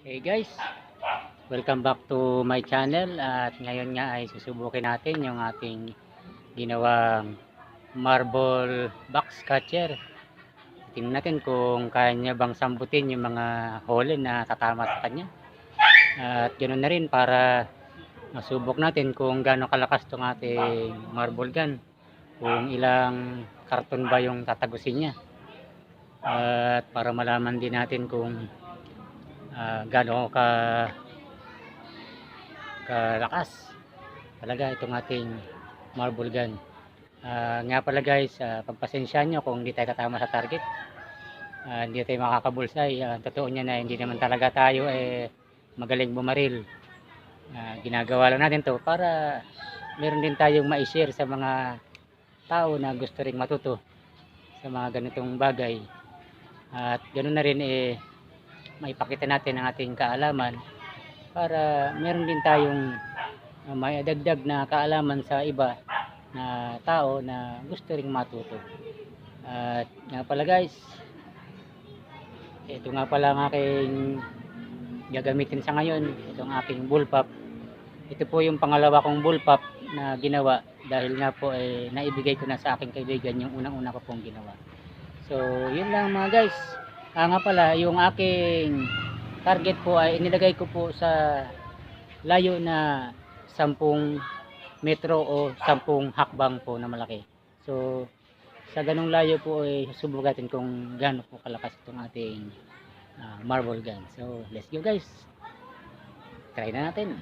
Hey guys, welcome back to my channel at ngayon nga ay susubukin natin yung ating ginawang marble box catcher. Tingnan natin kung kaya niya bang sambutin yung mga hole na tatama sa kanya. At ganoon na rin para masubok natin kung gaano kalakas tong ating marble gun. Kung ilang karton ba yung tatagusin niya. At para malaman din natin kung gaano kalakas talaga itong ating marble gun. Nga pala guys, pagpasensya nyo kung hindi tayo tatama sa target, hindi tayo makakabulsay. Totoo niya na hindi naman talaga tayo magaling bumaril. Ginagawa lang natin to para meron din tayong ma-share sa mga tao na gusto ring matuto sa mga ganitong bagay. At ganoon na rin maipakita natin ang ating kaalaman para meron din tayong may dagdag na kaalaman sa iba na tao na gusto ring matuto. At nga pala guys, ito nga pala ang aking gagamitin sa ngayon, itong aking bullpup. Ito po yung pangalawa kong bullpup na ginawa dahil nga po naibigay ko na sa aking kaibigan yung unang-una ko pong ginawa. So yun lang mga guys. Nga pala yung aking target po ay inilagay ko po sa layo na 10 metro o 10 hakbang po na malaki. So sa ganung layo po ay susubukan natin kung gaano po kalakas itong ating marble gun. So let's go guys, try na natin.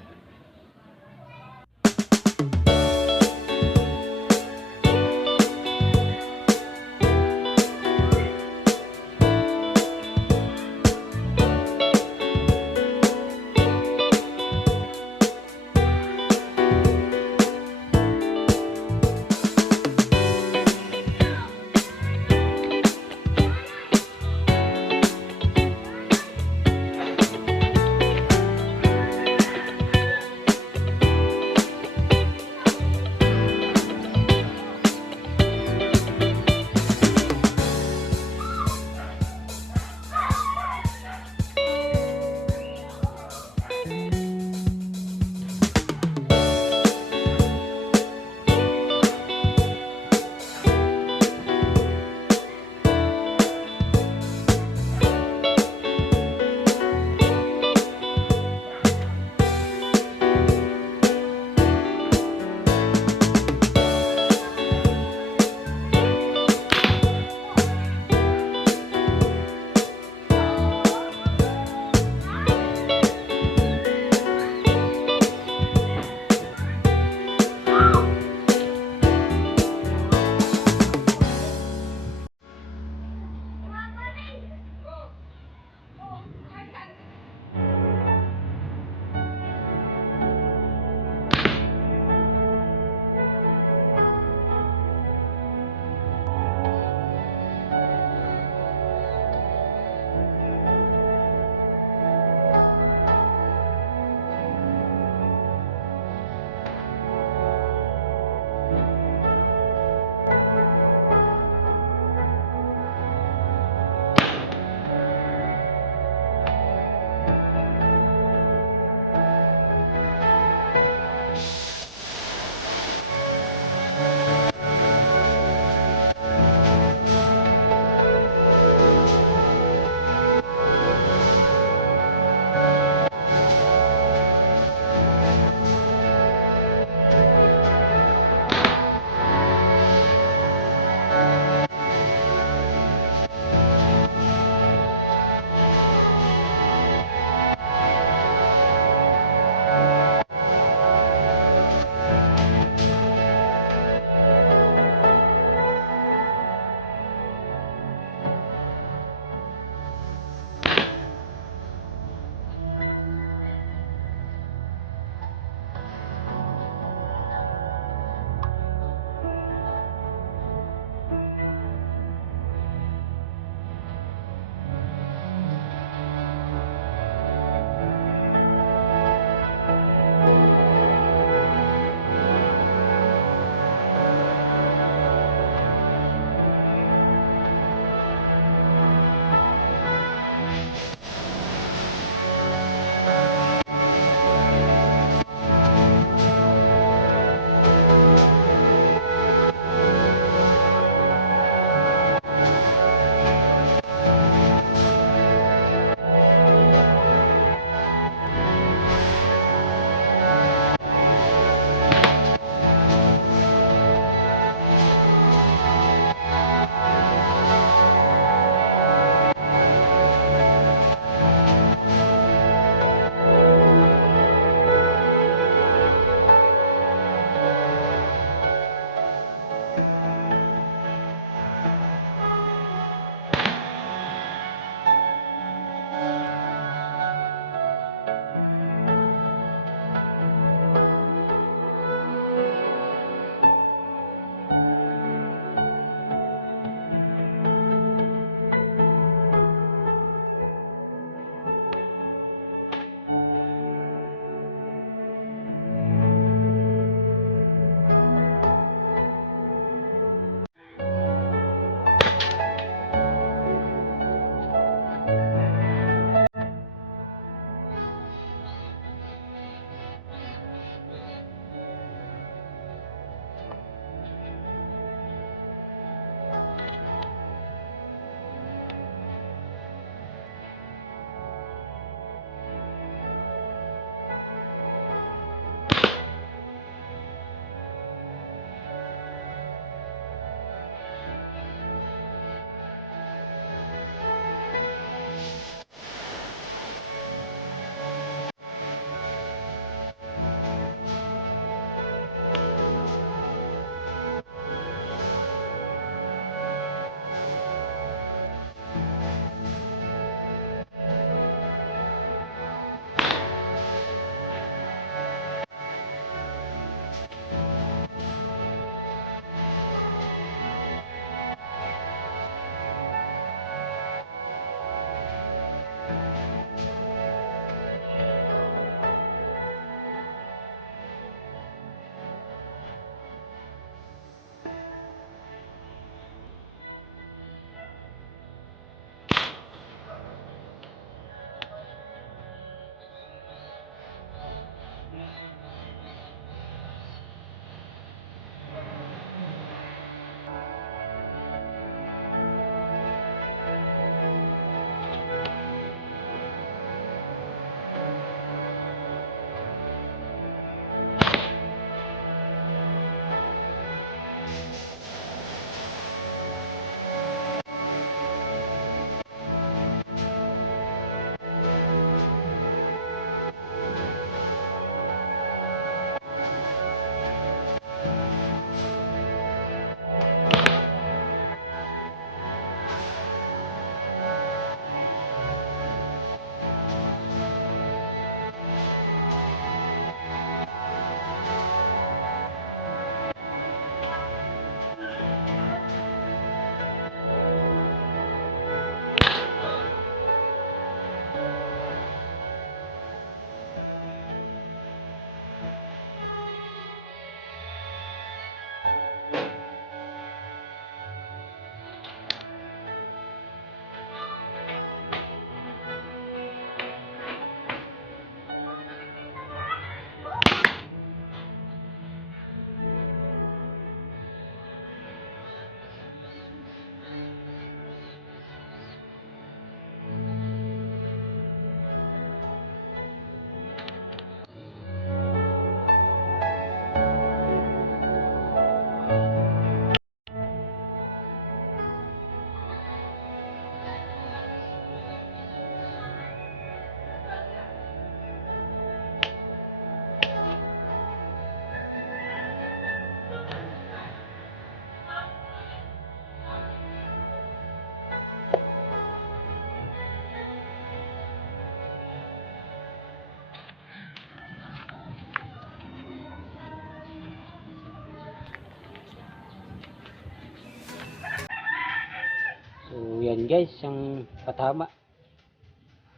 guys, ang patama.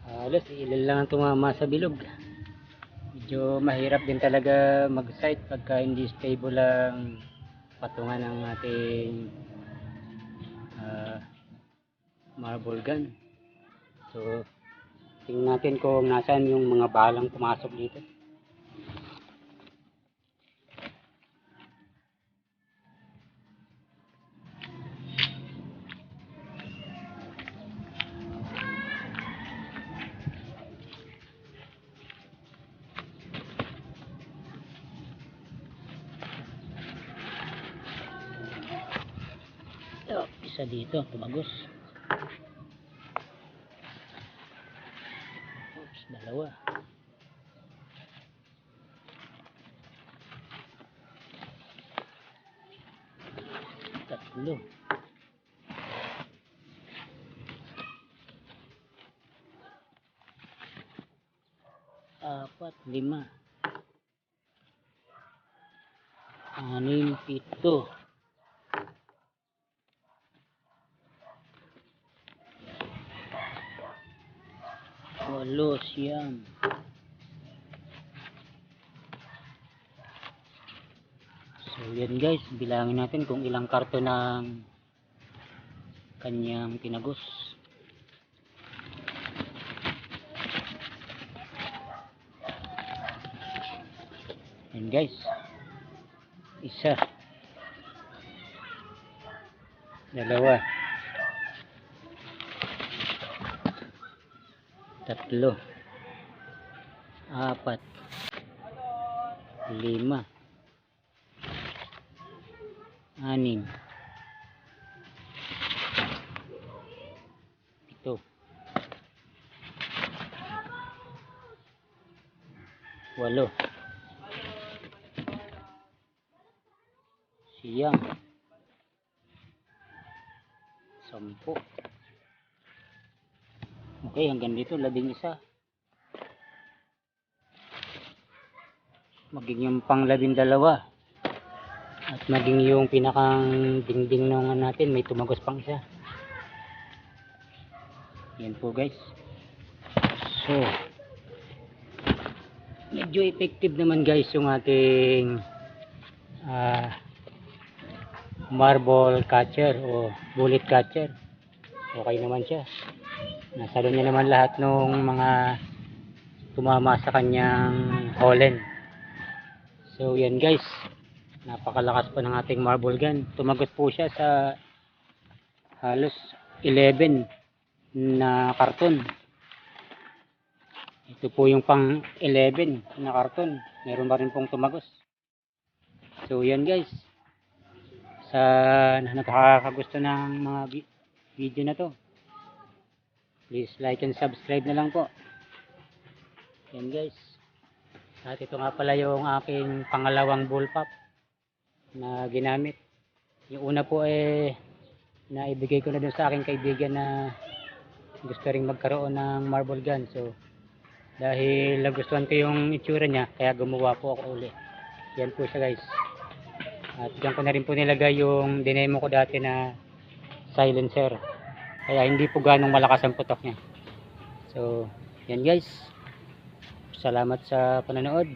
Halos ilan lang ang tumama sa bilog. Medyo mahirap din talaga mag-sight pagka hindi stable ang patungan ng ating marble gun. So tingnan natin kung nasaan yung mga balang pumasok dito. Ito, isa dito, tumagos. Oops, dalawa. Tatlo. Apat, lima. 6, 7. 8, 9. So yan guys, bilangin natin kung ilang karton ng kanyang tinagos. Yan guys, isa, dalawa, tatlo, apat, lima, 6, 7, 8, 9, 10. Okay, hanggang dito 11. Maging yung pang 12 at maging yung pinakang dingding ng natin may tumagos pang isa. Yan po guys. So medyo effective naman guys yung ating marble catcher o bullet catcher. Okay naman siya. Nasalo niya naman lahat ng mga tumama sa kanyang holen. So yan guys, napakalakas pa ng ating marble gun. Tumagot po siya sa halos 11 na karton. Ito po yung pang 11 na karton. Meron pa rin pong tumagos. So yan guys, sa nakakagusto ng mga video na to, please like and subscribe na lang po. Yan guys. At ito nga pala yung aking pangalawang bullpup na ginamit. Yung una po naibigay ko na dun sa aking kaibigan na gusto ring magkaroon ng marble gun. So dahil nagustuhan ko yung itsura niya, kaya gumawa po ako uli. Yan po siya guys. At dyan ko na rin po nilagay yung dinemo ko dati na silencer. Kaya hindi po ganong malakas ang putok niya. So yan guys. Salamat sa panonood.